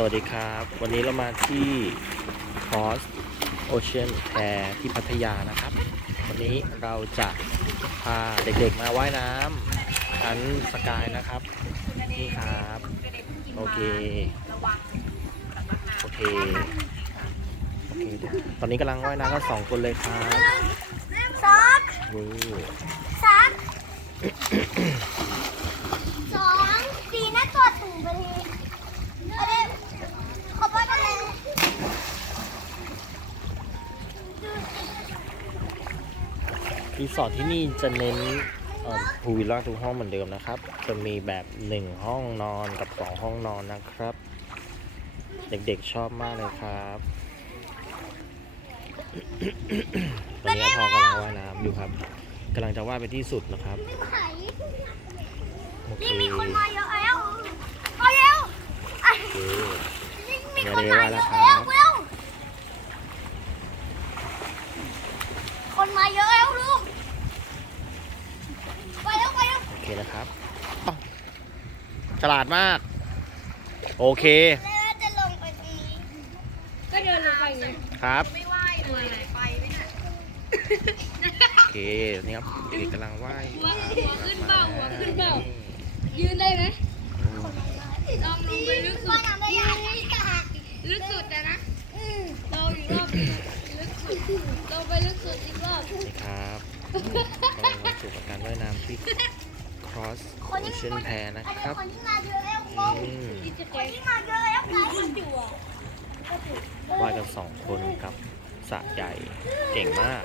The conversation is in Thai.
สวัสดีครับ วันนี้เรามาที่ Cross Ocean Pair ที่พัทยานะครับ วันนี้เราจะพาเด็กๆมาว่ายน้ำชั้นสกายนะครับนี่ครับ โอเค โอเค โอเค ตอนนี้กำลังว่ายน้ำกันสองคนเลยครับซักนี่ซักสองดีนะตัวถึงพอดีเอาเลยขอบคุณอะไร รีสอร์ทที่นี่จะเน้นพูวิลล่าทุกห้องเหมือนเดิมนะครับ จะมีแบบ 1 ห้องนอนกับ 2 ห้องนอนนะครับ เด็กๆชอบมากเลยครับตอนนี้พอกำลังว่ายน้ำอยู่ครับกำลังจะว่ายไปที่สุดนะครับไข่โอเคนี่มีคนมาเยอะแล้วเอาเร็วอะโอเคนี่มีคนมาเยอะแล้วเร็วคนมาเยอะแล้วลูกไปแล้วไปแล้ว โอ เคนะครับอ้าวฉลาดมาก โอเค แล้วจะลงไปตรงนี้ก็เดินลงไปไงครับ ไม่ไหวตัวอะไรไปไม่น่ะโอเค นี่ครับเด็กๆกำลังว่ายหัวหัวขึ้นเบาหัวขึ้นเบายืนได้ไหมลองลงไปลึกสุว่าดน้ำไม่ได้ลึกสุดอะนะเราอีกรอบนึงลึกสุดลงไปลึกสุดอีกรอบนี่ครับก็สู่กับการว่ายน้ำที่ Cross คนที่ Ocean Pair นะครับคนที่มาเยอะแล้วงงอืมที่จะคเจ๊นที่มาเยอะแล้วไงว่ายกันสองคนกับสระใหญ่ เก่งมาก